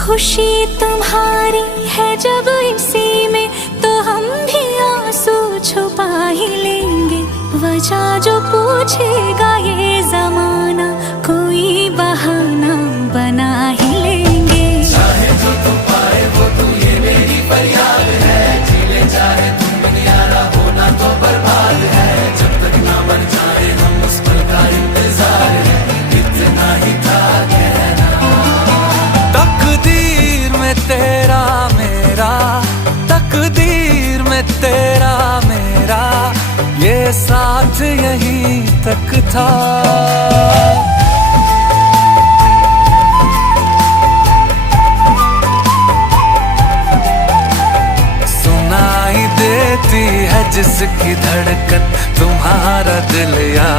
खुशी तुम्हारी है जब इसी में, तो हम भी आंसू छुपा ही लेंगे। वजह जो पूछेगा ये जमाना, कोई बहाना बना ही लेंगे। चाहे जो तू पाए वो तू, ये मेरी फरियाद है। जीले चाहे तुम बिन यारा, होना तो बर्बाद है। जब तक ना बन जाए हम, उस पल का इंतजार है। इतना ही था कहना। तकदीर में तेरा मेरा, तकदीर में तेरा मेरा, ये साथ यहीं तक था। सुनाई देती है जिसकी धड़कन, तुम्हारा दिल या